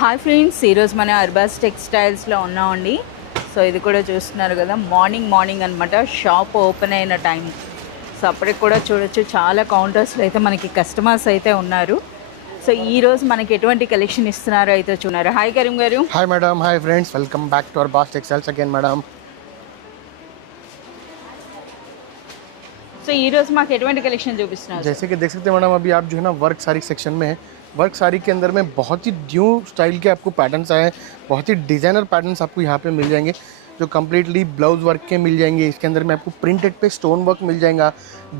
Hi friends, ఈరోజు మన అర్బాస్ టెక్స్టైల్స్లో ఉన్నామండి. సో ఇది కూడా చూస్తున్నారు కదా, మార్నింగ్ అనమాట. షాప్ ఓపెన్ అయిన టైం. సో అప్పటికి కూడా చూడొచ్చు, చాలా కౌంటర్స్లో అయితే మనకి కస్టమర్స్ అయితే ఉన్నారు. సో ఈరోజు మనకి ఎటువంటి కలెక్షన్ ఇస్తున్నారో అయితే చూన్నారు. హాయ్ కరీం గారు. Hi madam. Hi friends, welcome back to Arbaz textiles again madam. So ఈరోజు మాకు ఎటువంటి కలెక్షన్ చూపిస్తున్నారు? जैसे कि देख सकते हैं मैडम, अभी आप जो है ना वर्क साड़ी सेक्शन में है. वर्क साड़ी के अंदर में बहुत ही न्यू स्टाइल के आपको पैटर्न्स आए हैं. बहुत ही डिज़ाइनर पैटर्न्स आपको यहाँ पे मिल जाएंगे, जो कम्प्लीटली ब्लाउज वर्क के मिल जाएंगे. इसके अंदर में आपको प्रिंटेड पे स्टोन वर्क मिल जाएगा,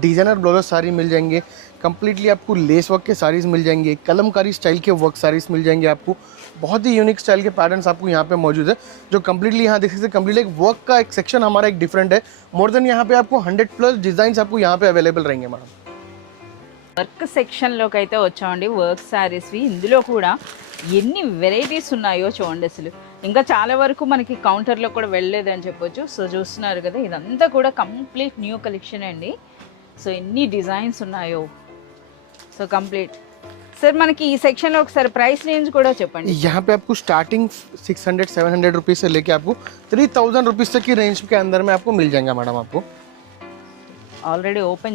डिज़ाइनर ब्लाउज साड़ी मिल जाएंगे, कम्प्लीटली आपको लेस वर्क के साड़ीज़ मिल जाएंगे, कलमकारी स्टाइल के वर्क साड़ीज़ मिल जाएंगे. आपको बहुत ही यूनिक स्टाइल के पैटर्न्स आपको यहाँ पे मौजूद है, जो कम्प्लीटली यहाँ देख सकते हैं. कम्प्लीटली एक वर्क का एक सेक्शन हमारा एक डिफरेंट है. मोर देन यहाँ पे आपको 100+ डिज़ाइन आपको यहाँ पे अवेलेबल रहेंगे मैडम. వర్క్ సెక్షన్లోకి అయితే వచ్చామండి. వర్క్ శారీస్వి ఇందులో కూడా ఎన్ని వెరైటీస్ ఉన్నాయో చూడండి. అసలు ఇంకా చాలా వరకు మనకి కౌంటర్లో కూడా వెళ్ళలేదని చెప్పొచ్చు. సో చూస్తున్నారు కదా, ఇదంతా కూడా కంప్లీట్ న్యూ కలెక్షన్ అండి. సో ఎన్ని డిజైన్స్ ఉన్నాయో. సో కంప్లీట్ सर मन की सेक्शन में सर प्राइस रेंज కూడా చెప్పండి. यहाँ पे आपको स्टार्टिंग 600-700 रुपीज़ से लेके आपको 3000 रुपीज़ तक की रेंज के अंदर में आपको मिल जाएगा मैडम. आपको ऑलरेडी ओपन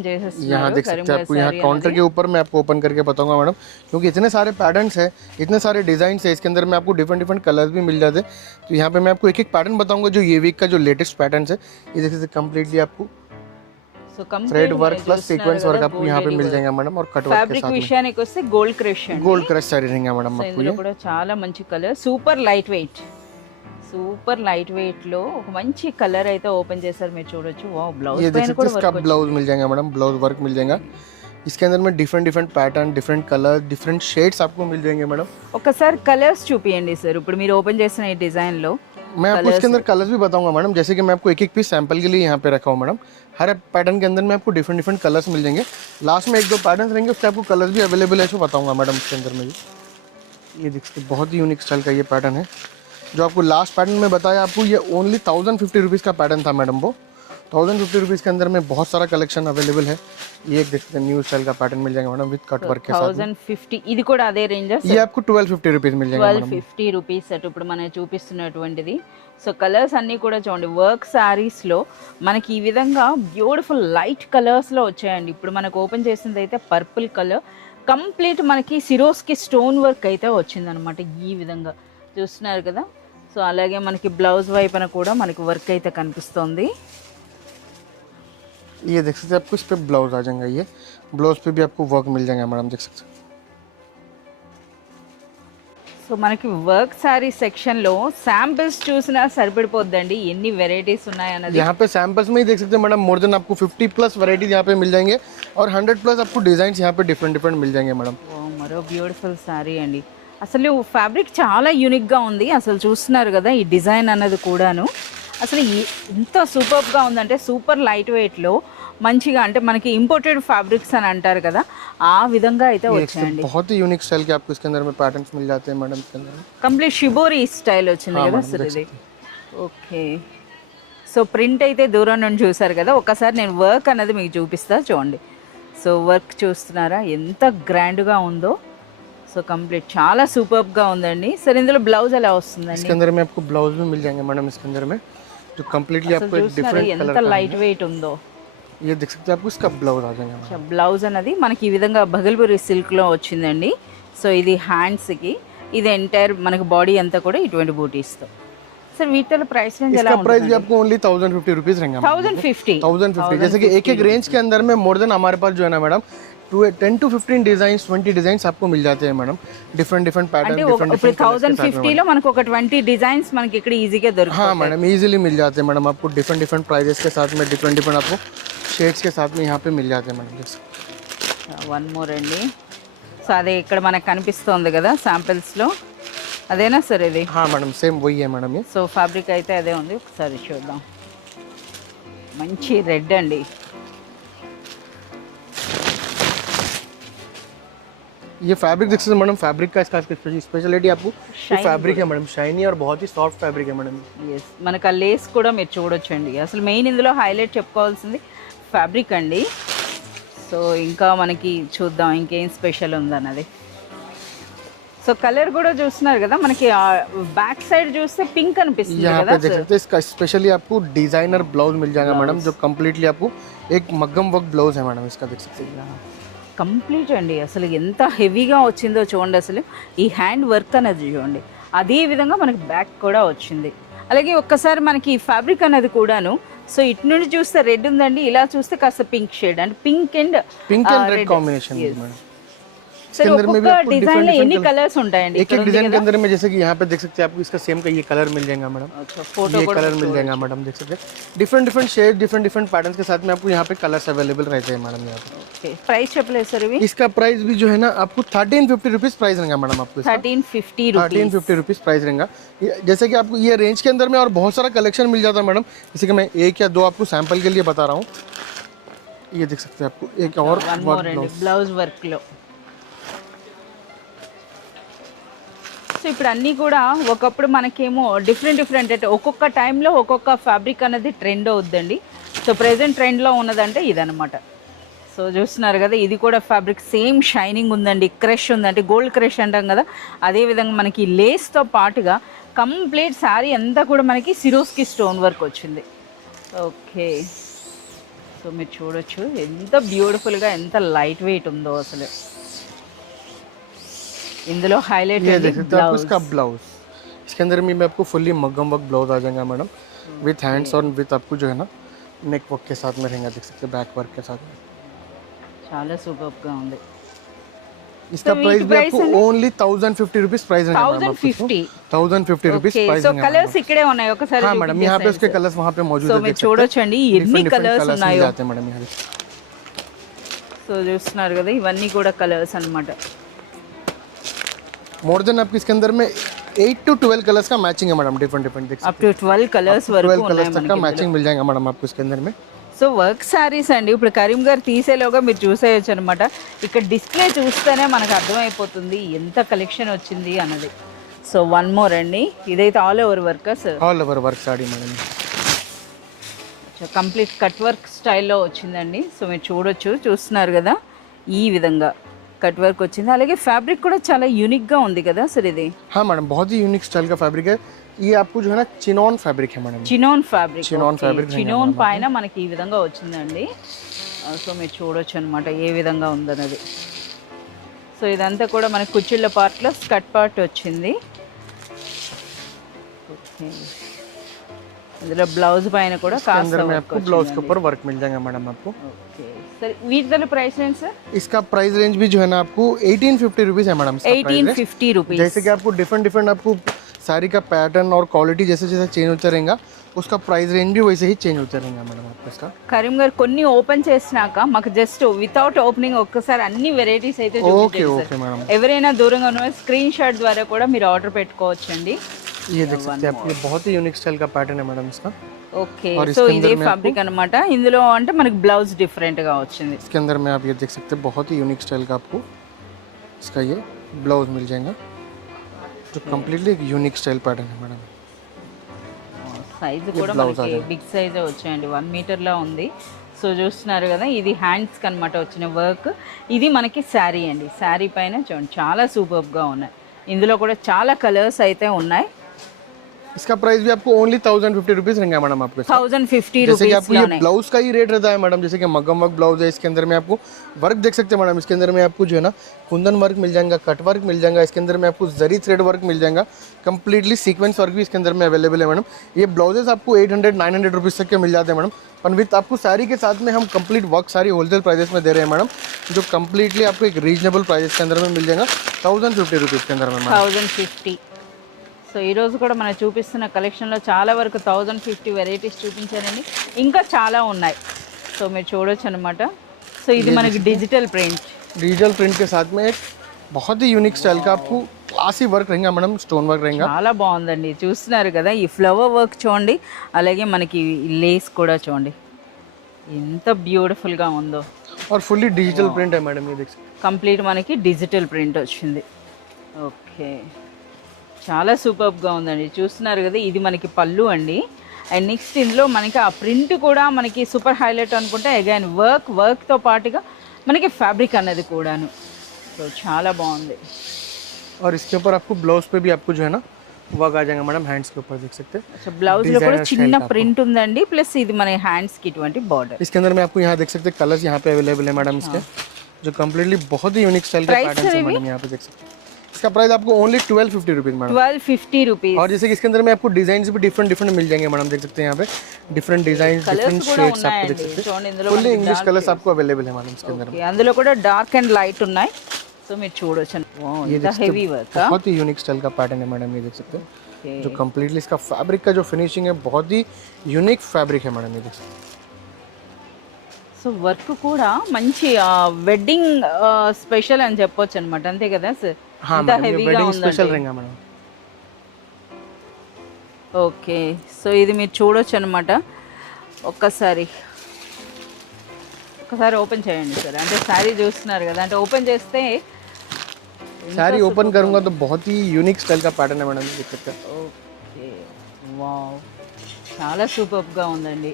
यहाँ देख सकते हैं. आपको यहाँ काउंटर के ऊपर मैं आपको ओपन करके बताऊंगा मैडम, क्योंकि इतने सारे पैटर्न्स है, इतने सारे डिज़ाइन है. इसके अंदर में आपको डिफरेंट कलर्स भी मिल जाते हैं. तो यहाँ पे मैं आपको एक पैटर्न बताऊंगा, जो ये वीक का जो लेटेस्ट पैटर्न है. ये देख सकते कम्प्लीटली आपको thread work plus sequence work आपको यहाँ पे मिल जाएगा मैडम. और कट वर्क के ఫ్యాబ్రిక్ విషయానికి వస్తే గోల్డ్ క్రష్ అండి. गोल्ड क्रश साड़ी रहेंगे मैडम. आपको ఇందులో కూడా చాలా మంచి కలర్, సూపర్ లైట్ వెయిట్ లో ఒక మంచి కలర్ అయితే ఓపెన్ చేశారు, మీరు చూడొచ్చు. వావ్, బ్లౌజ్ ये देख పైన सकते కూడా हैं. इसका ब्लाउज मिल जाएगा मैडम, ब्लाउज वर्क मिल जाएगा. इसके अंदर में different pattern, different colour, different shades आपको मिल जाएंगे मैडम. ఒకసారి కలర్స్ చూపియండి సార్. ఇప్పుడు మీరు ఓపెన్ చేసిన ఈ డిజైన్ లో मैं आपको इसके अंदर कलर्स भी बताऊंगा मैडम. जैसे कि मैं आपको एक पीस सैंपल के लिए यहाँ पे रखा हूँ मैडम. हर पैटर्न के अंदर में आपको डिफरेंट कलर्स मिल जाएंगे. लास्ट में 1-2 पैटर्न रहेंगे, उसके आपको कलर्स भी अवेलेबल है, जो बताऊंगा मैडम. इसके अंदर में भी ये देखिए, बहुत ही यूनिक स्टाइल का ये पैटर्न है. जो आपको लास्ट पैटर्न में बताया, आपको ये ओनली 1050 रुपीज़ का पैटर्न था मैडम. वो 1050 रुपीज़ के अंदर में बहुत सारा कलेक्शन अवेलेबल है. ये एक देखते हैं, न्यू स्टाइल का पैटर्न मिल जाएगा मैडम, विद कट वर्क के साथ. 1050 ఇది కూడా అదే రేంజ్. ये आपको 1250 रुपीज़ मिल जाएगा मैडम. 1250 రూపీస్ అటు ఇప్పుడు మనం చూపిస్తున్నటువంటిది. సో కలర్స్ అన్నీ కూడా చూడండి. వర్క్ శారీస్లో మనకి ఈ విధంగా బ్యూటిఫుల్ లైట్ కలర్స్లో వచ్చాయండి. ఇప్పుడు మనకు ఓపెన్ చేసింది అయితే పర్పుల్ కలర్, కంప్లీట్ మనకి సిరోస్కి స్టోన్ వర్క్ అయితే వచ్చిందనమాట. ఈ విధంగా చూస్తున్నారు కదా. సో అలాగే మనకి బ్లౌజ్ వైపున కూడా మనకి వర్క్ అయితే కనిపిస్తుంది. ये देख सकते हैं, आपको इस पे ब्लाउज आ जाएगा. ये ब्लाउज पे भी आपको वर्क मिल जाएगा मैडम, देख सकते हैं. సో మనకి వర్క్ శారీ సెక్షన్లో శాంపిల్స్ చూసినా సరిపడిపోద్దండి, ఎన్ని వెరైటీస్ ఉన్నాయన్నది. यहाँ पे सैंपल्स में ही देख सकते हैं मैडम, मोर देन आपको 50+ वैरायटीज यहाँ पे मिल जाएंगे, और 100+ आपको डिजाइन यहाँ पे डिफरेंट मिल जाएंगे मैडम. మరో బ్యూటిఫుల్ శారీ అండి. అసలు ఫ్యాబ్రిక్ చాలా యూనిక్గా ఉంది. అసలు చూస్తున్నారు కదా, ఈ డిజైన్ అన్నది కూడాను అసలు ఎంత సూపర్గా ఉందంటే, సూపర్ లైట్ వెయిట్లో మంచిగా, అంటే మనకి ఇంపోర్టెడ్ ఫ్యాబ్రిక్స్ అని అంటారు కదా, ఆ విధంగా అయితే వచ్చాయండి. बहुत ही यूनिक स्टाइल के आपको इसके अंदर में पैटर्न्स मिल जाते हैं मैडम. इसके अंदर కంప్లీట్ షిబోరి స్టైల్ వచ్చింది కదా అసలు ఇది. ఓకే, సో ప్రింట్ అయితే దూరం నుండి చూసారు కదా. ఒకసారి నేను వర్క్ అన్నది మీకు చూపిస్తా చూడండి. సో వర్క్ చూస్తున్నారా ఎంత గ్రాండ్గా ఉందో. సో కంప్లీట్ చాలా సూపర్గా ఉందండి. సరే, ఇందులో బ్లౌజ్ ఎలా వస్తుందండి? इसके अंदर में आपको ब्लाउज भी मिल जाएंगे मैडम. इसके अंदर में जो कम्प्लीटली आपको डिफरेंट ఎంత कलर, లైట్ వెయిట్ ఉందో. ये देख सकते हैं, आपको इसका ब्लाउज आ जाएगा. బ్లౌజ్ అన్నది మనకి ఈ విధంగా బగల్పూరి సిల్క్లో వచ్చిందండి. సో ఇది హ్యాండ్స్కి, ఇది ఎంటైర్ మనకి బాడీ అంతా కూడా ఇటువంటి బూటీస్తో. సార్ వీటిలో ప్రైస్ రేంజ్ ఎలా इसका ఉంటుంది? प्राइस भी आपको ओनली 1050 रुपीज़ रहेंगे. 1050. जैसे कि एक रेंज के अंदर में मोर देन हमारे पास जो है ना मैडम, 10 to 15 डिजाइन, 20 डिजाइन आपको मिल जाते हैं मैडम. डिफरेंट पैटर्न, ఇప్పుడు 1050లో మనకు ఒక 20 డిజైన్స్ మనకి ఇక్కడ ఈజీగా దొరుకుతాయి. हाँ मैडम, इजीली मिल जाते हैं मैडम. आपको डिफरेंट प्राइजेस के साथ में डिफरेंट आपको शेड्स के साथ में यहाँ पे मिल जाते हैं मैडम. వన్ మోర్ అండి. సో అదే ఇక్కడ మనకు కనిపిస్తుంది కదా శాంపిల్స్లో, అదేనా సార్ ఇది? हाँ मैडम, सेम वही है मैडम. ये సో ఫ్యాబ్రిక్ అయితే అదే ఉంది. ఒకసారి చూద్దాం. మంచి రెడ్ అండి. ये फैब्रिक देख सकते हैं मैडम. फैब्रिक का इसका स्पेशलिटी आपको फैब्रिक है मैडम, शाइनी और बहुत ही सॉफ्ट फैब्रिक है मैडम. ఎస్, మనకు ఆ లేస్ కూడా మీరు చూడొచ్చండి. అసలు మెయిన్ ఇందులో హైలైట్ చెప్పుకోవాల్సింది ఫ్యాబ్రిక్ అండి. సో ఇంకా మనకి చూద్దాం ఇంకేం స్పెషల్ ఉందన్నది. సో కలర్ కూడా చూస్తున్నారు కదా మనకి बैक साइड చూస్తే పింక్ అనిపిస్తుంది यहाँ కదా पे देख सकते हैं इसका स्पेशली आपको डिजाइनर ब्लाउज मिल जाएगा मैडम, जो कम्प्लीटली आपको एक मग्गम वर्क ब्लाउज है मैडम इसका, देख सकते हैं। కంప్లీట్ అండి అసలు ఎంత హెవీగా వచ్చిందో చూడండి, అసలు ఈ హ్యాండ్ వర్క్ అనేది చూడండి, అదే విధంగా మనకి బ్యాక్ కూడా వచ్చింది. అలాగే ఒక్కసారి మనకి ఈ ఫ్యాబ్రిక్ అనేది కూడాను, సో ఇటు నుండి చూస్తే రెడ్ ఉందండి, ఇలా చూస్తే కాస్త పింక్ షేడ్ అంటే pink and red combination madam. Sir ఒక్కొక్క డిజైన్ లో ఎన్ని కలర్స్ ఉంటాయండి? एक एक डिजाइन के अंदर में जैसे कि यहाँ पे देख सकते हैं आपको इसका सेम का ये कलर मिल जाएगा मैडम। अच्छा, फोटो ये कलर मिल जाएगा मैडम, देख सकते हैं different different shade different patterns के साथ में आपको यहाँ पे कलर्स अवेलेबल रहते हैं मैडम यहाँ पे। ఓకే, ప్రైస్ చెప్పలేదు సార్ ఇవి? इसका प्राइस भी जो है ना आपको 1350 रुपीज प्राइस रहेगा मैडम, आपको 1350 रुपीस 1350 रुपीज प्राइस रहेगा। जैसे कि आपको ये रेंज के अंदर में और बहुत सारा कलेक्शन मिल जाता है मैडम, जैसे कि मैं एक या दो आपको सैंपल के लिए बता रहा हूँ। ये देख सकते हैं आपको एक और బ్లౌజ్ వర్క్ లో. సో ఇప్పుడు అన్నీ కూడా ఒకప్పుడు మనకేమో డిఫరెంట్ అంటే ఒక్కొక్క టైంలో ఒక్కొక్క ఫ్యాబ్రిక్ అనేది ట్రెండ్ అవుద్దండి. సో ప్రెజెంట్ ట్రెండ్లో ఉన్నదంటే ఇదనమాట. సో చూస్తున్నారు కదా, ఇది కూడా ఫ్యాబ్రిక్ సేమ్ షైనింగ్ ఉందండి, క్రష్ ఉందంటే గోల్డ్ క్రష్ అంటాం కదా, అదేవిధంగా మనకి లేస్తో పాటుగా కంప్లీట్ శారీ అంతా కూడా మనకి సిరోస్కి స్టోన్ వర్క్ వచ్చింది. ఓకే, సో మీరు చూడొచ్చు ఎంత బ్యూటిఫుల్గా ఎంత లైట్ వెయిట్ ఉందో అసలు. इंदुलो हाईलाइट ये देख सकते हैं आपको इसका ब्लाउज, इसके अंदर में आपको फुल्ली मग्गम वर्क ब्लाउज आ जाएगा मैडम, विथ हैंड्स और विथ आपको जो है ना नेक वर्क के साथ में रहेगा, देख सकते हैं बैक वर्क के साथ में। చాలా సూపర్ గా ఉంది. इसका प्राइस भी आपको ओनली 1050 रुपीस प्राइस है। 1050 रुपीस प्राइस है। సో కలర్స్ ఇక్కడే ఉన్నాయి, ఒకసారి हां मैडम यहाँ पे उसके कलर्स वहां पे मौजूद है, సో మీరు చూడొచ్చండి ఎన్ని కలర్స్ ఉన్నాయో जाते हैं मैडम यहाँ। సో చూస్తున్నారు కదా, ఇవన్నీ కూడా కలర్స్ అన్నమాట. मोर देन आपको इसके अंदर में 8 to 12 कलर्स का मैचिंग है मैडम, डिफरेंट देख अप टू 12 कलर्स वరకు 12 कलर्स तक का मैचिंग मिल जाएगा मैडम आपको इसके अंदर में। సో వర్క్ శారీస్ అండి, ఇప్పుడు కరీం గారు తీసేలోగా మీరు చూసేయచ్చు అనమాట. ఇక్కడ డిస్ప్లే చూస్తేనే మనకు అర్థమైపోతుంది ఎంత కలెక్షన్ వచ్చింది అన్నది. సో వన్ మోర్ అండి, ఇదైతే all over work sir, all over work sorry madam, complete cut work స్టైల్లో వచ్చిందండి. సో మీరు చూస్తున్నారు కదా, ఈ విధంగా कट वर्क వచ్చింది. అలాగే ఫ్యాబ్రిక్ కూడా చాలా యూనిక్ గా ఉంది కదా सर ఇది? हाँ मैडम, बहुत ही यूनिक स्टाइल का फैब्रिक है ये, आपको जो है ना चिनॉन फैब्रिक है madam, chinon fabric. Chinon fabric, chinon పైన మనకి ఈ విధంగా వచ్చిందండి. సో మీరు చూడొచ్చు అనమాట ఏ విధంగా ఉందన్నది. సో ఇదంతా కూడా మనకి కుచ్చిళ్ళ పార్ట్లో స్కర్ట్ పార్ట్ వచ్చింది. ఓకే, ఇందులో బ్లౌజ్ పైన కూడా अंदर में आपको ब्लाउज के ऊपर वर्क मिल जाएगा मैडम आपको। ओके सर, వీటి ప్రైస్ रेंज सर? इसका प्राइस रेंज भी जो है ना आपको 1850 रुपीस है मैडम, 1850 रुपीस। जैसे कि आपको डिफरेंट आपको साड़ी का पैटर्न और क्वालिटी जैसे जैसे चेंज होता रहेगा, उसका प्राइस रेंज भी वैसे ही चेंज होता रहेगा मैडम आपको इसका। కరీం గారు కొన్ని ఓపెన్ చేసినాక మాకు జస్ట్ వితౌట్ ఓపెనింగ్ ఒక్కసారి అన్ని వెరైటీస్ అయితే ఓకే చూపించండి ఓకే సార్. మేడం, ఎవరైనా దూరంగా ఉన్న స్క్రీన్ షాట్ ద్వారా కూడా మీరు ఆర్డర్ పెట్టుకోవచ్చండి. ये देख सकते हैं आप, ये बहुत ही यूनिक स्टाइल का पैटर्न है मैडम इसका। ఓకే, సో ఇదే ఫ్యాబ్రిక్ అన్నమాట. ఇందులో అంటే మనకి బ్లౌజ్ డిఫరెంట్ గా వచ్చింది. इसके अंदर में आप ये देख सकते हैं बहुत ही यूनिक स्टाइल का आपको इसका ये ब्लाउज मिल जाएगा, जो कम्प्लीटली एक यूनिक स्टाइल पैटर्न है मैडम। సైజ్ కూడా మనకి బిగ్ సైజే వచ్చాయండి, 1 మీటర్ లా ఉంది. సో చూస్తున్నారు కదా, ఇది హ్యాండ్స్ కనమాట వచ్చిన వర్క్. ఇది మనకి శారీ అండి, శారీ పైన చూడండి చాలా సూపర్ గా ఉన్నాయి. ఇందులో కూడా చాలా కలర్స్ అయితే ఉన్నాయి. इसका प्राइस भी आपको ओनली 1050 रुपीस रहेगा मैडम आपको। 1050 जैसे कि आपको ये रुपीस ब्लाउज का ही रेट रहता है मैडम, जैसे कि मग्गम वर्क ब्लाउज है, इसके अंदर में आपको वर्क देख सकते हैं मैडम, इसके अंदर में आपको जो है ना कुंदन वर्क मिल जाएगा, कट वर्क मिल जाएगा, इसके अंदर में आपको जरी थ्रेड वर्क मिल जाएगा, कंप्लीटली सीक्वेंस वर्क भी इसके अंदर में अवेलेबल है मैडम। ये ब्लाउजेस आपको 800-900 रुपीस तक के मिल जाते हैं मैडम, और विथ आपको साड़ी के साथ में हम कंप्लीट वर्क सारी होलसेल प्राइसेस में दे रहे हैं मैडम, जो कंप्लीटली आपको एक रीजनेबल प्राइस के अंदर में मिल जाएगा 1050 रुपीस के अंदर में मैडम। 1050। సో ఈరోజు కూడా మనం చూపిస్తున్న కలెక్షన్లో చాలా వరకు 1050 వెరైటీస్ చూపించారండి, ఇంకా చాలా ఉన్నాయి. సో మీరు చూడొచ్చు అనమాట. సో ఇది మనకి డిజిటల్ प्रिंट के साथ में एक बहुत ही यूनिक स्टाइल का आपको क्लासी वर्क रहेगा मैडम, स्टोन वर्क रहेगा, చాలా బాగుందండి. చూస్తున్నారు కదా, ఈ ఫ్లవర్ వర్క్ చూడండి, అలాగే మనకి లేస్ కూడా చూడండి ఎంత బ్యూటిఫుల్గా ఉందో. और फुल्ली डिजिटल प्रिंट है मैडम, ये देख सकते हैं కంప్లీట్ మనకి డిజిటల్ ప్రింట్ వచ్చింది. ఓకే, చాలా సూపర్గా ఉందండి. చూస్తున్నారు కదా, ఇది మనకి పళ్ళు అండి. అండ్ నెక్స్ట్ ఇందులో మనకి ఆ ప్రింట్ కూడా మనకి సూపర్ హైలైట్ అనుకుంటే అగైన్ వర్క్తో పాటుగా మనకి ఫ్యాబ్రిక్ అన్నది కూడాను. సో చాలా బాగుంది. और इसके ऊपर आपको ब्लाउज पे भी आपको जो है ना वर्क आ जाएगा मैडम, हैंड्स के ऊपर देख सकते हैं। अच्छा, ब्लाउज లో కూడా చిన్న ప్రింట్ ఉందండి, ప్లస్ ఇది మన హ్యాండ్స్ కి ఇటువంటి బార్డర్। इसके अंदर में आपको यहाँ देख सकते हैं कलर्स यहाँ पे अवेलेबल है मैडम इसके, जो कम्प्लीटली बहुत ही यूनिक स्टाइल का पैटर्न है मैडम। यहाँ पे देख सकते हैं इसका प्राइस आपको ओनली 1250 रुपीज मैडम, 1250 रुपीज। और जैसे कि इसके अंदर में आपको डिजाइन भी डिफरेंट डिफरेंट मिल जाएंगे मैडम, देख सकते हैं यहाँ पे डिफरेंट डिजाइन डिफरेंट शेड्स आपको देख सकते हैं, फुल्ली इंग्लिश कलर्स आपको अवेलेबल है मैडम इसके अंदर। అందులో కూడా డార్క్ అండ్ లైట్ ఉన్నాయి, సో మీరు చూడొచ్చు। ये ఇంత హెవీ వర్క్, बहुत ही यूनिक स्टाइल का पैटर्न है मैडम, ये देख सकते हैं। जो कम्प्लीटली इसका फैब्रिक का जो फिनिशिंग है बहुत ही यूनिक फैब्रिक है मैडम, ये देख सकते हैं। సో వర్క్ కూడా మంచి వెడ్డింగ్ స్పెషల్ అని చెప్పొచ్చు అనమాట, అంతే కదా సార్? हाँ ఇంత मैडम, ये హెవీగా वेडिंग स्पेशल ఉందండి। रहेगा मैडम। ఓకే, సో ఇది మీరు చూడొచ్చు అనమాట। ఒక్కసారి ఓపెన్ చేయండి సార్, అంటే శారీ చూస్తున్నారు కదా, అంటే ఓపెన్ చేస్తే साड़ी ओपन करूंगा तो बहुत ही यूनिक स्टाइल का पैटर्न है मैडम, देख सकते हैं। ఓకే, వావ్, చాలా సూపర్గా ఉందండి।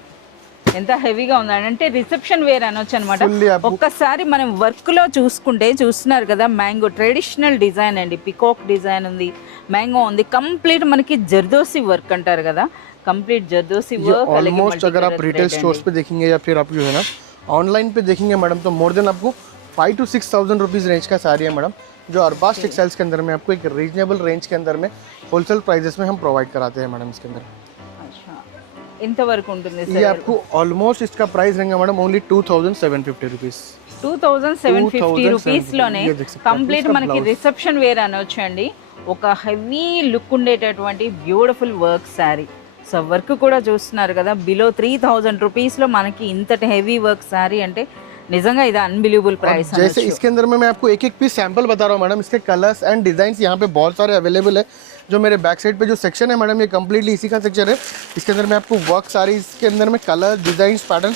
ఎంత హెవీగా ఉందండి, అంటే రిసెప్షన్ వేర్ అనొచ్చు అనమాట। Fully आपको- ఒక్కసారి మనం వర్క్ లో చూసుకుంటే చూస్తున్నారు కదా, మ్యాంగో ట్రెడిషనల్ డిజైన్ అండి, పికాక్ డిజైన్ ఉంది, మ్యాంగో ఉంది, కంప్లీట్ మనకి జర్దోసి వర్క్ అంటారు కదా, కంప్లీట్ జర్దోసి ये వర్క్। ऑलमोस्ट अगर आप रिटेल स्टोर्स पे देखेंगे या फिर आप जो है ना ऑनलाइन पे देखेंगे मैडम, तो मोर देन आपको 5 to 6,000 रुपीज़ रेंज का साड़ी है मैडम, जो अरबाज टेक्सटाइल्स के अंदर में आपको एक रीजनेबल रेंज के अंदर में होलसेल प्राइजेस में हम प्रोवाइड कराते हैं मैडम इसके अंदर। अच्छा, ఇంతవరకు ఉంటుంది ये సార్? आपको ऑलमोस्ट इसका प्राइस रहेगा मैडम ओनली 2,750 रुपीज़। 2750 రూపీస్ లోనే ये देख सकते हैं आप, కంప్లీట్ इसका మనకి blouse। రిసెప్షన్ వేర్ అనొచ్చు అండి, ఒక హెవీ లుక్ ఉండేటటువంటి beautiful work sari. So work కూడా చూస్తున్నారు కదా, బిలో 3000 రూపీస్ లో మనకి ఇంతటి హెవీ వర్క్ శారీ అంటే నిజంగా ఇది అన్బిలీవబుల్ ప్రైస్। जैसे इसके अंदर में मैं आपको एक एक पीस सैंपल बता रहा हूँ मैडम, इसके कलर्स एंड डिजाइन यहाँ पे बहुत सारे अवेलेबल है। जो मेरे बैक साइड पे जो सेक्शन है मैडम, ये कम्प्लीटली इसी का सेक्शन है। इसके अंदर में आपको वर्क सारी इसके अंदर में कलर डिजाइन पैटर्न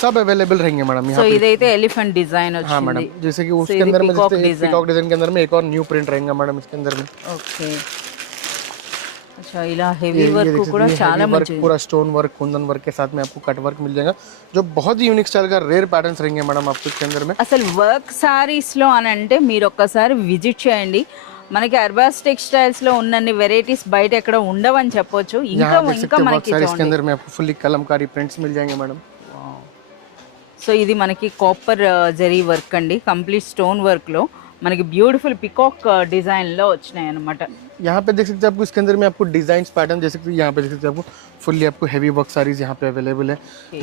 सब अवेलेबल रहेंगे मैडम సో यहाँ पे। ఇదైతే ఎలిఫెంట్ డిజైన్ हाँ వచ్చింది। मैडम, जैसे कि So, उसके ये अंदर में peacock जैसे design। पिकॉक डिजाइन के अंदर में एक और न्यू प्रिंट रहेगा मैडम इसके अंदर में। ఓకే, अच्छा, ఇలా హెవీ ये వర్క్ देख सकते కూడా हैं, చాలా heavy वर्क మంచిది। पूरा स्टोन वर्क कुंदन वर्क के साथ में आपको कट वर्क मिल जाएगा, जो बहुत ही यूनिक स्टाइल का रेयर पैटर्न्स रहेंगे मैडम आपको इसके अंदर में। అసలు వర్క్ సారీస్ లో అని అంటే మీరు ఒక్కసారి విజిట్ చేయండి, మనకి అర్బాస్ టెక్స్టైల్స్ లో ఉన్నన్ని వెరైటీస్ బయట ఎక్కడ ఉండవని చెప్పొచ్చు। ఇంకా यहाँ देख ఇంకా सकते हैं वर्क మనకి सारी इसके अंदर में आपको फुल्ली कलमकारी प्रिंट्स मिल जाएंगे मैडम। సో ఇది మనకి కాపర్ జరీ వర్క్ అండి, కంప్లీట్ స్టోన్ వర్క్ లో మనకి బ్యూటిఫుల్ పికాక్ డిజైన్ లో వచ్చినాయి అన్నమాట। यहाँ पे देख सकते हैं आपको इसके अंदर में आपको डिजाइन पैटर्न देख सकते हैं, यहाँ पे देख सकते हैं आपको फुल्ली आपको हैवी वर्क साड़ीज यहाँ पे अवेलेबल है,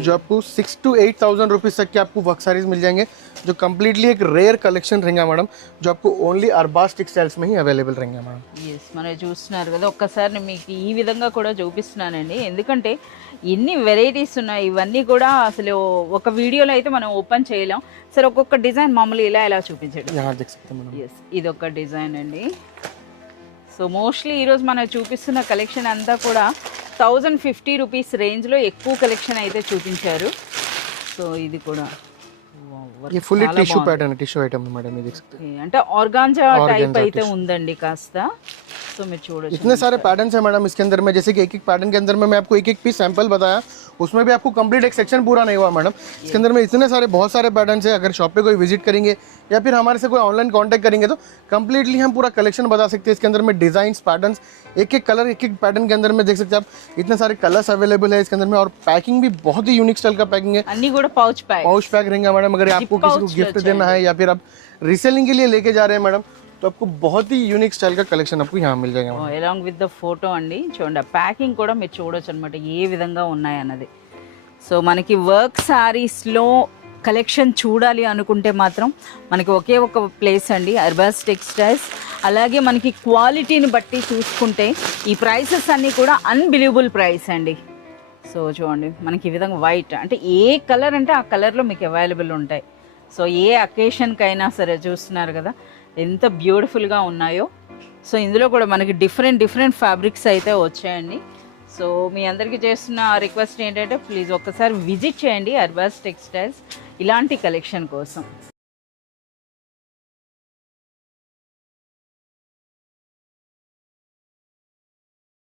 जो आपको 6 to 8,000 रुपीज़ तक के आपको वर्क साड़ीज मिल जाएंगे, जो कम्प्लीटली एक रेयर कलेक्शन रहेगा मैडम, जो आपको ओनली अरबाज टेक्सटाइल्स में ही अवेलेबल रहेंगे मैडम। ఎస్, మనం చూస్తున్నారు కదా, ఒక్కసారి నేను మీకు ఈ విధంగా కూడా చూపిస్తున్నానండి, ఎందుకంటే ఎన్ని వెరైటీస్ ఉన్నాయి, ఇవన్నీ కూడా అసలు ఒక వీడియోలో అయితే మనం ఓపెన్ చేయలేం। సరే, ఒక్కొక్క డిజైన్ మామూలు ఇలా చూపించండి। यहाँ देख सकते हैं मैडम, ఎస్, ఇది ఒక డిజైన్ అండి। సో మోస్ట్లీ ఈరోజు మనం చూపిస్తున్న కలెక్షన్ అంతా కూడా 1050 రూపీస్ రేంజ్లో ఎక్కువ కలెక్షన్ అయితే చూపించారు। సో ఇది కూడా ये फुल्ली टिश्यू पैटर्न है, टिश्यू आइटम है मैडम, ये देख सकते हैं। అంటే ఆర్గాంజా టైప్ అయితే ఉందండి కాస్త। సో మీరు చూడొచ్చు, इतने सारे पैटर्न्स हैं मैडम इसके अंदर में, जैसे कि एक एक पैटर्न के अंदर में मैं आपको एक एक पीस सैंपल बताया, उसमें भी आपको कंप्लीट एक सेक्शन पूरा नहीं हुआ मैडम। इसके अंदर में इतने सारे बहुत सारे पैटर्न्स हैं, अगर शॉप पे कोई विजिट करेंगे या फिर हमारे से कोई ऑनलाइन कांटेक्ट करेंगे तो कंप्लीटली हम पूरा कलेक्शन बता सकते हैं। इसके अंदर में डिजाइन पैटर्न्स एक एक कलर एक एक पैटर्न के अंदर में देख सकते हैं आप, इतने सारे कलर्स अवेलेबल है इसके अंदर में, और पैकिंग भी बहुत ही यूनिक स्टाइल का पैकिंग है। అన్నీ కూడా पौच पैक। पाउच पैक रहेगा मैडम, अगर आपको किसी को गिफ्ट देना है या फिर आप रीसेलिंग के लिए लेके जा रहे हैं मैडम, तो आपको बहुत ही यूनिक स्टाइल का कलेक्शन आपको यहाँ मिल जाएगा। అలాంగ్ విత్ ద ఫోటో అండి, చూడండి ఆ ప్యాకింగ్ కూడా మీరు చూడొచ్చు అనమాట ఏ విధంగా ఉన్నాయన్నది। సో మనకి వర్క్ శారీస్లో కలెక్షన్ చూడాలి అనుకుంటే మాత్రం మనకి ఒకే ఒక ప్లేస్ అండి, అర్బాస్ టెక్స్టైల్స్। అలాగే మనకి క్వాలిటీని బట్టి చూసుకుంటే ఈ ప్రైసెస్ అన్నీ కూడా అన్బిలీవబుల్ ప్రైస్ అండి। సో చూడండి, మనకి ఈ విధంగా వైట్ అంటే ఏ కలర్ అంటే ఆ కలర్లో మీకు అవైలబుల్ ఉంటాయి। సో ఏ అకేషన్కైనా సరే చూస్తున్నారు కదా ఎంత బ్యూటిఫుల్గా ఉన్నాయో। సో ఇందులో కూడా మనకి డిఫరెంట్ ఫ్యాబ్రిక్స్ అయితే వచ్చాయండి। సో మీ అందరికీ చేస్తున్న రిక్వెస్ట్ ఏంటంటే ప్లీజ్ ఒక్కసారి విజిట్ చేయండి అర్బాస్ టెక్స్టైల్స్ ఇలాంటి కలెక్షన్ కోసం।